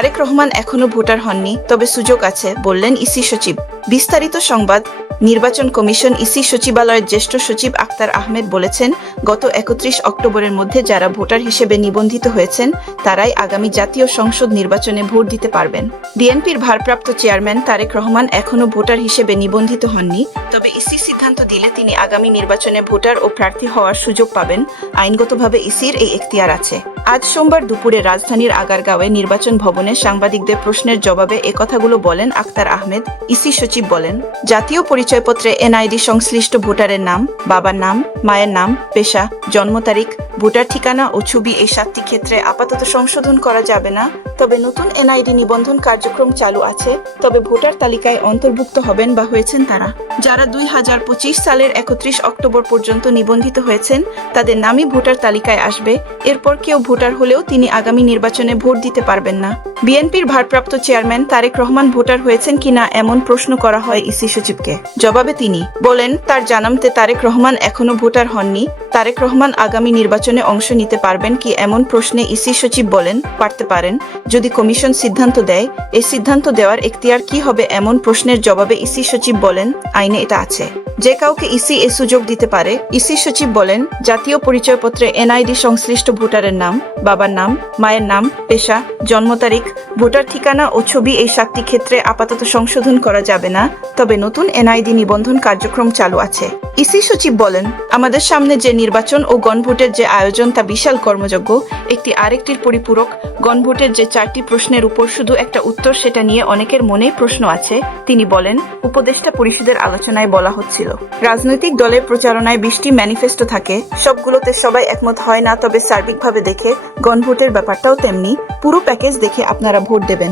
তারেক রহমান এখনো ভোটার হননি, তবে সুযোগ আছে, বললেন ইসি সচিব। বিস্তারিত সংবাদ। নির্বাচন কমিশন ইসি সচিবালয়ের জ্যেষ্ঠ সচিব আক্তার আহমেদ বলেছেন, গত ৩১ অক্টোবরের মধ্যে যারা ভোটার হিসেবে নিবন্ধিত হয়েছেন তারাই আগামী জাতীয় সংসদ নির্বাচনে ভোট দিতে পারবেন। বিএনপির ভারপ্রাপ্ত চেয়ারম্যান তারেক রহমান এখনো ভোটার হিসেবে নিবন্ধিত হননি, তবে ইসি সিদ্ধান্ত দিলে তিনি আগামী নির্বাচনে ভোটার ও প্রার্থী হওয়ার সুযোগ পাবেন। আইনগতভাবে ইসির এই এখতিয়ার আছে। আজ সোমবার দুপুরে রাজধানীর আগারগাঁওয়ে নির্বাচন ভবনে সাংবাদিকদের প্রশ্নের জবাবে এ কথাগুলো বলেন আক্তার আহমেদ। ইসি সচিব বলেন, জাতীয় পরিচয়পত্রে এনআইডি সংশ্লিষ্ট ভোটারের নাম, বাবার নাম, মায়ের নাম, পেশা, জন্ম তারিখ, ভোটার ঠিকানা ও ছবি এই ৭টি ক্ষেত্রে আপাতত সংশোধন করা যাবে না। তবে নতুন এনআইডি নিবন্ধন কার্যক্রম চালু আছে। তবে ভোটার তালিকায় অন্তর্ভুক্ত হবেন বা হয়েছেন তারা, যারা ২০২৫ সালের ৩১ অক্টোবর পর্যন্ত নিবন্ধিত হয়েছেন তাদের নামই ভোটার তালিকায় আসবে। এরপর কেউ ভোটার হলেও তিনি আগামী নির্বাচনে ভোট দিতে পারবেন না। বিএনপির ভারপ্রাপ্ত চেয়ারম্যান তারেক রহমান ভোটার হয়েছেন কিনা এমন প্রশ্ন করা হয় ইসি সচিবকে। জবাবে তিনি বলেন, তার জানামতে তারেক রহমান এখনো ভোটার হননি। তারেক রহমান আগামী নির্বাচনে অংশ নিতে পারবেন কি এমন প্রশ্নে ইসি সচিব বলেন, পারতে পারেন, যদি কমিশন সিদ্ধান্ত দেয়। এই সিদ্ধান্ত দেওয়ার এখতিয়ার কি হবে এমন প্রশ্নের জবাবে ইসি সচিব বলেন, আইনে এটা আছে, যে কাউকে ইসি এ সুযোগ দিতে পারে। ইসি সচিব বলেন, জাতীয় পরিচয়পত্রে এনআইডি সংশ্লিষ্ট ভোটারের নাম, বাবার নাম, মায়ের নাম, পেশা, জন্ম তারিখ, ভোটার ঠিকানা ও ছবি এই ৭টি ক্ষেত্রে আপাতত সংশোধন করা যাবে না। তবে নতুন এনআইডি নিবন্ধন কার্যক্রম চালু আছে। ইসি সচিব বলেন, আমাদের সামনে যে নির্বাচন ও গণভোটের যে আয়োজন তা বিশাল কর্মযজ্ঞ। একটি আরেকটির পরিপূরক। গণভোটের যে ৪টি প্রশ্নের উপর শুধু একটা উত্তর, সেটা নিয়ে অনেকের মনেই প্রশ্ন আছে। তিনি বলেন, উপদেষ্টা পরিষদের আলোচনায় বলা হচ্ছিল, রাজনৈতিক দলের প্রচারণায় ২০টি ম্যানিফেস্টো থাকে, সবগুলোতে সবাই একমত হয় না। তবে সার্বিকভাবে দেখে গণভোটের ব্যাপারটাও তেমনি, পুরো প্যাকেজ দেখে আপনারা ভোট দেবেন।